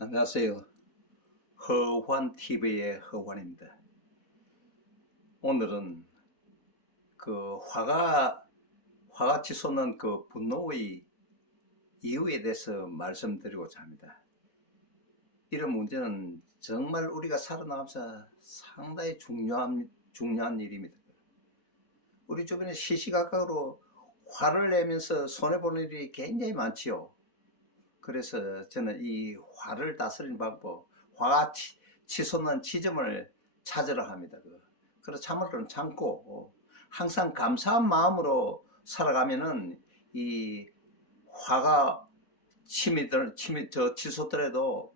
안녕하세요. 허환TV의 허환입니다. 오늘은 화가 치솟는 분노의 이유에 대해서 말씀드리고자 합니다. 이런 문제는 정말 우리가 살아나가면서 상당히 중요한 일입니다. 우리 주변에 시시각각으로 화를 내면서 손해보는 일이 굉장히 많지요. 그래서 저는 이 화를 다스리는 방법, 화가 치솟는 지점을 찾으라 합니다. 그래서 참으로는 참고 항상 감사한 마음으로 살아가면은 이 화가 치솟더라도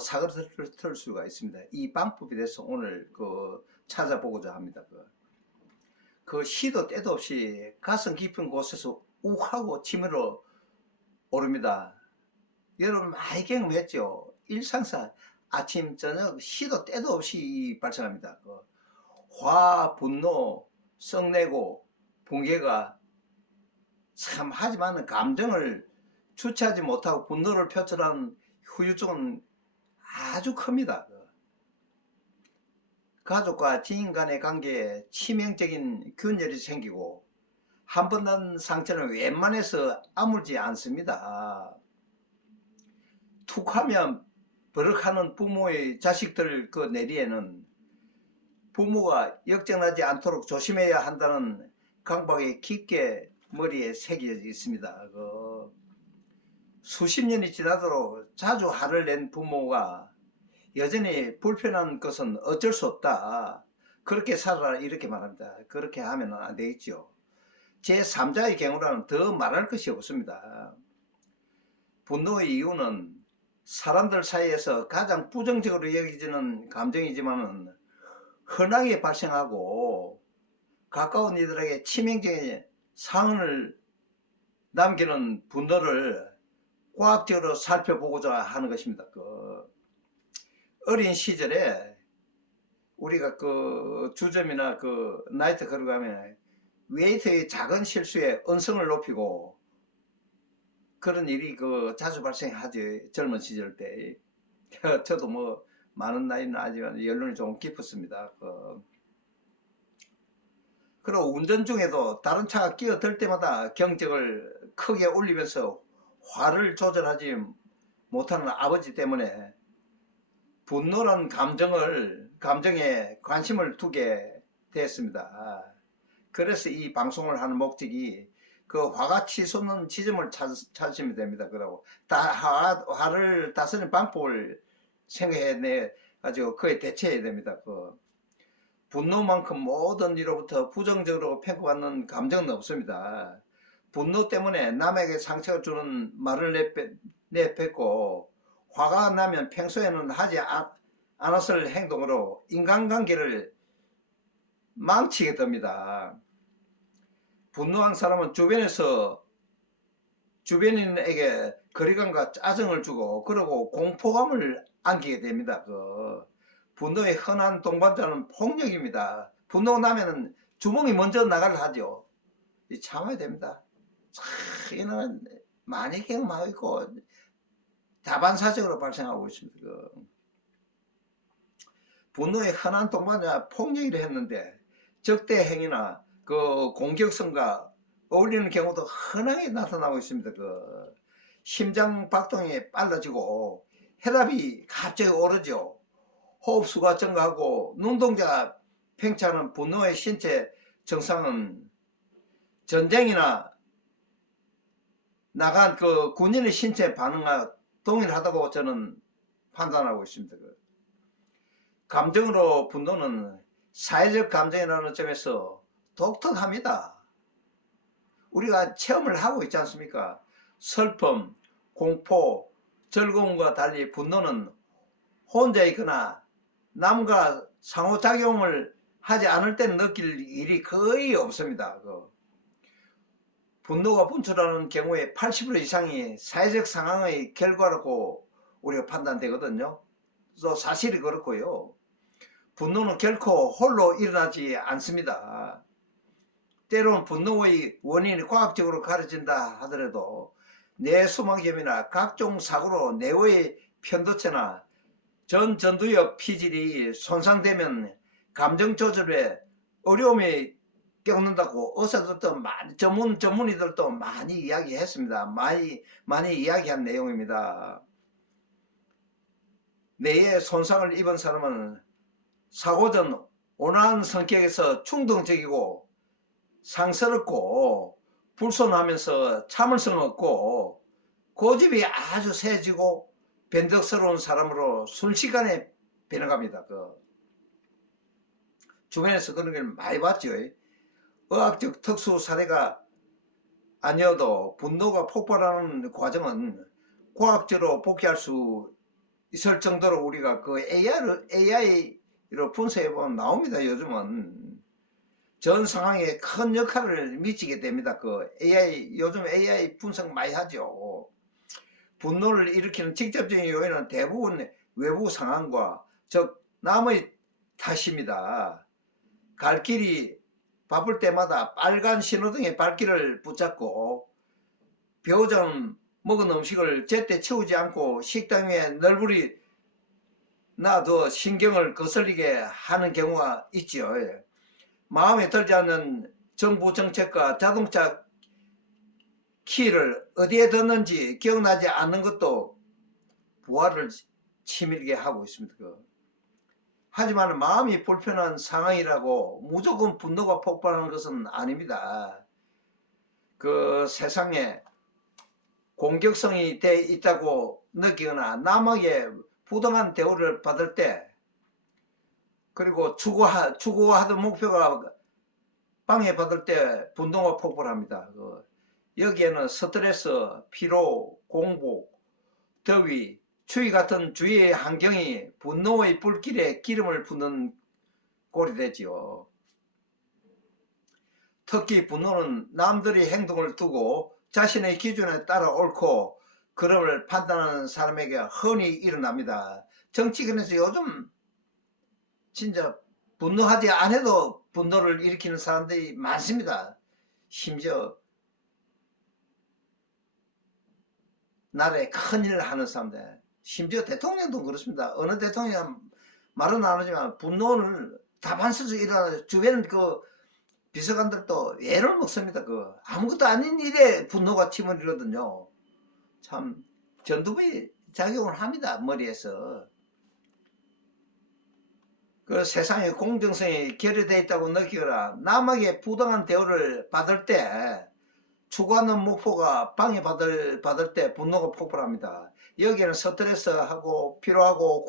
사그라들 수가 있습니다. 이 방법에 대해서 오늘 찾아보고자 합니다. 시도 때도 없이 가슴 깊은 곳에서 욱하고 치밀어 오릅니다. 여러분 많이 경험했죠. 일상사 아침 저녁 시도 때도 없이 발생합니다. 화, 분노, 썩내고 붕괴가 참, 하지만 감정을 주체하지 못하고 분노를 표출하는 후유증은 아주 큽니다. 가족과 지인 간의 관계에 치명적인 균열이 생기고 한 번 난 상처는 웬만해서 아물지 않습니다. 툭하면 버럭하는 부모의 자식들 내리에는 부모가 역전하지 않도록 조심해야 한다는 강박이 깊게 머리에 새겨져 있습니다. 수십 년이 지나도록 자주 화를 낸 부모가 여전히 불편한 것은 어쩔 수 없다. 그렇게 살아라 이렇게 말합니다. 그렇게 하면 안 되겠죠. 제3자의 경우라는 더 말할 것이 없습니다. 분노의 이유는 사람들 사이에서 가장 부정적으로 여겨지는 감정이지만 흔하게 발생하고 가까운 이들에게 치명적인 상흔을 남기는 분노를 과학적으로 살펴보고자 하는 것입니다. 어린 시절에 우리가 주점이나 나이트 걸어가면 웨이트의 작은 실수에 언성을 높이고 그런 일이 자주 발생하죠. 젊은 시절 때. 저도 많은 나이는 아니지만 연륜이 좀 깊었습니다. 그리고 운전 중에도 다른 차가 끼어들 때마다 경적을 크게 울리면서 화를 조절하지 못하는 아버지 때문에 분노란 감정에 관심을 두게 됐습니다. 그래서 이 방송을 하는 목적이 화가 치솟는 지점을 찾으시면 됩니다. 그러고 화를 다스리는 방법을 생각해 가지고 그에 대처해야 됩니다. 분노만큼 모든 일로부터 부정적으로 평가받는 감정은 없습니다. 분노 때문에 남에게 상처를 주는 말을 내뱉고 화가 나면 평소에는 하지 않았을 행동으로 인간관계를 망치게 됩니다. 분노한 사람은 주변인에게 거리감과 짜증을 주고 그러고 공포감을 안기게 됩니다. 분노의 흔한 동반자는 폭력입니다. 분노가 나면은 주먹이 먼저 나가려 하죠. 참아야 됩니다. 이는 많이 경험하고 있고 다반사적으로 발생하고 있습니다. 분노의 흔한 동반자 폭력이라 했는데 적대 행위나 공격성과 어울리는 경우도 흔하게 나타나고 있습니다. 심장 박동이 빨라지고 혈압이 갑자기 오르죠. 호흡수가 증가하고 눈동자가 팽창하는 분노의 신체 증상은 전쟁이나 나간 군인의 신체 반응과 동일하다고 저는 판단하고 있습니다. 감정으로 분노는 사회적 감정이라는 점에서 독특합니다. 우리가 체험을 하고 있지 않습니까? 슬픔, 공포, 즐거움과 달리 분노는 혼자 있거나 남과 상호작용을 하지 않을 때는 느낄 일이 거의 없습니다. 분노가 분출하는 경우에 80% 이상이 사회적 상황의 결과라고 우리가 판단되거든요. 또 사실이 그렇고요. 분노는 결코 홀로 일어나지 않습니다. 때로는 분노의 원인이 과학적으로 가려진다 하더라도 뇌수막염이나 각종 사고로 뇌의 편도체나 전두엽 피질이 손상되면 감정 조절에 어려움이 겪는다고 의사들도 많이 전문의들도 많이 이야기했습니다. 많이 이야기한 내용입니다. 뇌에 손상을 입은 사람은 사고 전 온화한 성격에서 충동적이고 상스럽고 불손하면서 참을성 없고 고집이 아주 세지고 변덕스러운 사람으로 순식간에 변해갑니다. 주변에서 그런 걸 많이 봤죠. 의학적 특수 사례가 아니어도 분노가 폭발하는 과정은 과학적으로 복귀할 수 있을 정도로 우리가 AI로 분석해보면 나옵니다. 요즘은 전 상황에 큰 역할을 미치게 됩니다. 요즘 AI 분석 많이 하죠. 분노를 일으키는 직접적인 요인은 대부분 외부 상황과 즉 남의 탓입니다. 갈 길이 바쁠 때마다 빨간 신호등의 발길을 붙잡고 배우자는 먹은 음식을 제때 치우지 않고 식당 위에 널브리 놔둬 신경을 거슬리게 하는 경우가 있죠. 마음에 들지 않는 정부 정책과 자동차 키를 어디에 뒀는지 기억나지 않는 것도 부활을 치밀게 하고 있습니다. 하지만 마음이 불편한 상황이라고 무조건 분노가 폭발하는 것은 아닙니다. 세상에 공격성이 돼 있다고 느끼거나 남에게 부당한 대우를 받을 때 그리고 추구하던 목표가 방해받을 때 분노가 폭발합니다. 여기에는 스트레스, 피로, 공복, 더위, 추위 같은 주위의 환경이 분노의 불길에 기름을 붓는 꼴이 되지요. 특히 분노는 남들의 행동을 두고 자신의 기준에 따라 옳고 그름을 판단하는 사람에게 흔히 일어납니다. 정치권에서 요즘 진짜 분노하지 않아도 분노를 일으키는 사람들이 많습니다. 심지어 나라에 큰일을 하는 사람들, 심지어 대통령도 그렇습니다. 어느 대통령 말은 안 하지만 분노를 다반스에서 일어나는 주변 비서관들도 애를 먹습니다. 아무것도 아닌 일에 분노가 튀면 이러거든요. 참 전두부의 작용을 합니다. 머리에서. 세상의 공정성이 결여되어 있다고 느끼거나 남에게 부당한 대우를 받을 때 추구하는 목표가 방해받을 때 분노가 폭발합니다. 여기에는 스트레스하고 피로하고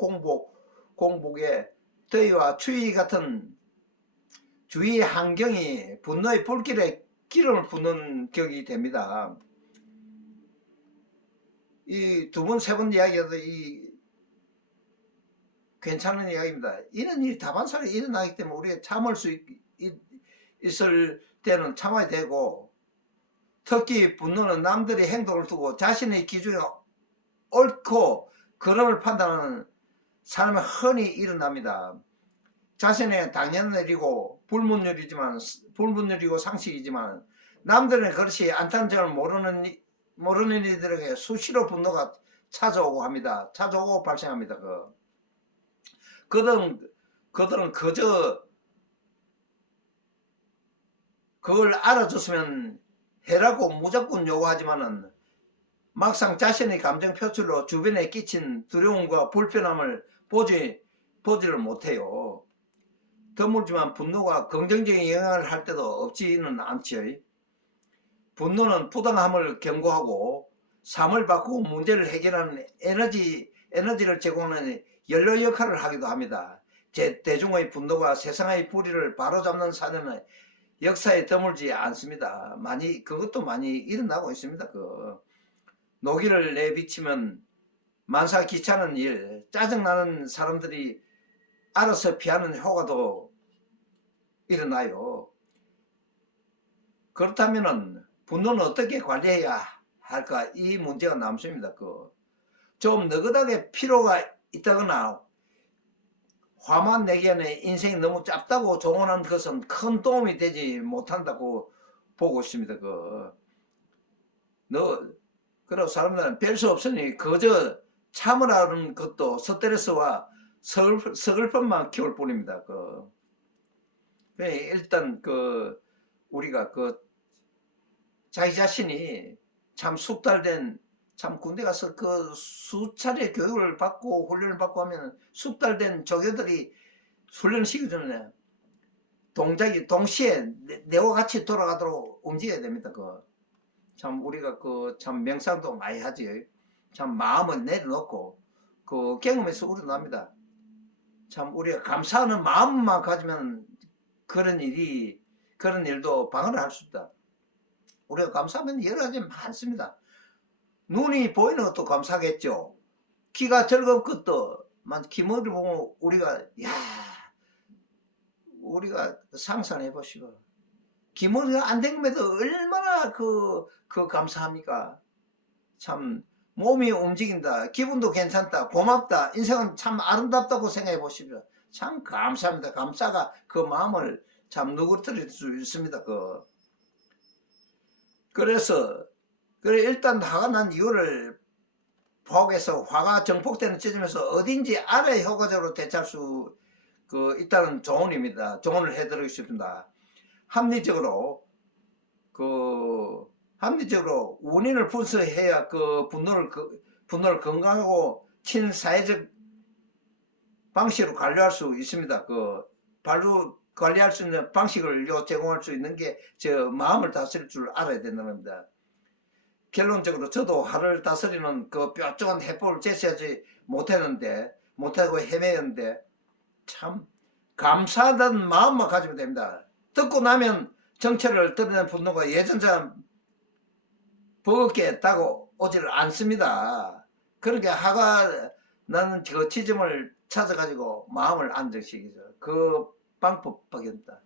공복에 더위와 추위 같은 주위의 환경이 분노의 불길에 기름을 붓는 격이 됩니다. 이 두 번, 세 번 이야기해도 괜찮은 이야기입니다. 이런 일이 다반사로 일어나기 때문에 우리가 참을 수 있을 때는 참아야 되고, 특히 분노는 남들의 행동을 두고 자신의 기준에 옳고 그름을 판단하는 사람이 흔히 일어납니다. 자신의 당연한 일이고 불문율이고 상식이지만 남들은 그것이 않다는 점을 모르는 이들에게 수시로 분노가 찾아오고 합니다. 찾아오고 발생합니다. 그들은 그저 그걸 알아줬으면 해라고 무조건 요구하지만은 막상 자신의 감정 표출로 주변에 끼친 두려움과 불편함을 보지를 못해요. 드물지만 분노가 긍정적인 영향을 할 때도 없지는 않지요. 분노는 부당함을 경고하고 삶을 바꾸고 문제를 해결하는 에너지를 제공하는 연료 역할을 하기도 합니다. 대중의 분노가 세상의 불의를 바로잡는 사례는 역사에 드물지 않습니다. 그것도 많이 일어나고 있습니다. 노기를 내비치면 만사 귀찮은 일, 짜증나는 사람들이 알아서 피하는 효과도 일어나요. 그렇다면 분노는 어떻게 관리해야 할까? 이 문제가 남습니다. 좀 느긋하게 필요가 있다거나 화만 내기에는 인생이 너무 짧다고 조언한 것은 큰 도움이 되지 못한다고 보고 있습니다. 그리고 사람들은 별 수 없으니 그저 참으라는 것도 스트레스와 서글픔만 키울 뿐입니다. 일단 우리가 자기 자신이 참 숙달된, 참 군대 가서 수차례 교육을 받고 훈련을 받고 하면 숙달된 조교들이 훈련을 시키기 전에 동작이 동시에 내와 같이 돌아가도록 움직여야 됩니다. 참 우리가 참 명상도 많이 하지. 참 마음을 내려놓고 경험에서 우러납니다. 참 우리가 감사하는 마음만 가지면 그런 일도 방어를 할 수 있다. 우리가 감사하면 여러 가지 많습니다. 눈이 보이는 것도 감사하겠죠. 귀가 즐거운 것도, 귀머리 보면 우리가 상상해 보시고, 귀머리가 안 된 것에도 얼마나 감사합니까? 참 몸이 움직인다, 기분도 괜찮다, 고맙다, 인생은 참 아름답다고 생각해 보십시오. 참 감사합니다. 감사가 그 마음을 참 누그러뜨릴 수 있습니다. 그래서 일단 화가 난 이유를 파악해서 화가 정폭되는 지점에서 어딘지 알아야 효과적으로 대처할 수 있다는 조언입니다. 조언을 해드리고 싶습니다. 합리적으로 원인을 분석해야 분노를 건강하고 친사회적 방식으로 관리할 수 있습니다. 관리할 수 있는 방식을 제공할 수 있는 게 마음을 다스릴 줄 알아야 된다는 겁니다. 결론적으로 저도 화를 다스리는 뾰족한 해법을 제시하지 못하고 헤매였는데, 참 감사하다는 마음만 가지면 됩니다. 듣고 나면 정체를 드러낸 분노가 예전처럼 버겁게 다가오지를 않습니다. 그러니까 화가 나는 지점을 찾아가지고 마음을 안정시키죠. 그 방법밖에 없다.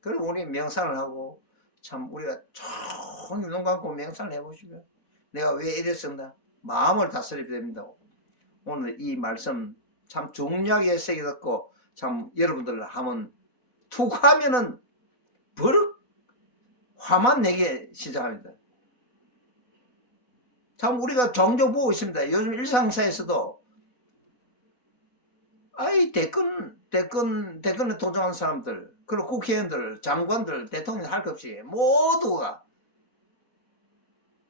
그리고 우리 명상을 하고, 참 우리가 좋은 눈 감고 명상을 해보시면 내가 왜 이랬었나 마음을 다스리게 됩니다. 오늘 이 말씀 참 중요하게 새겨듣고, 참 여러분들 하면 툭 하면은 버럭 화만 내게 시작합니다. 참 우리가 종종 보고 있습니다. 요즘 일상사에서도 대권에 도전한 사람들, 그리고 국회의원들, 장관들, 대통령 할 것 없이 모두가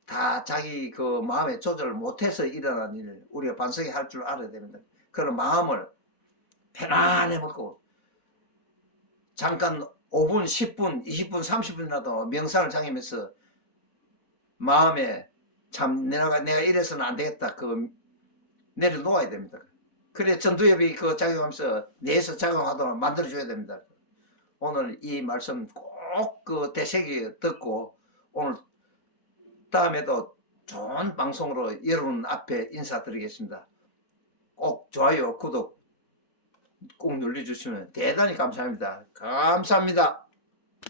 다 자기 마음의 조절을 못해서 일어난 일, 우리가 반성할 줄 알아야 됩니다. 그런 마음을 편안히 먹고 잠깐 5분, 10분, 20분, 30분이라도 명상을 장하면서 마음에 참 내가 이래서는 안 되겠다 내려놓아야 됩니다. 그래 전두엽이 작용하면서 뇌에서 작용하도록 만들어줘야 됩니다. 오늘 이 말씀 꼭 되새겨 듣고, 오늘 다음에도 좋은 방송으로 여러분 앞에 인사드리겠습니다. 꼭 좋아요, 구독 꼭 눌러주시면 대단히 감사합니다. 감사합니다.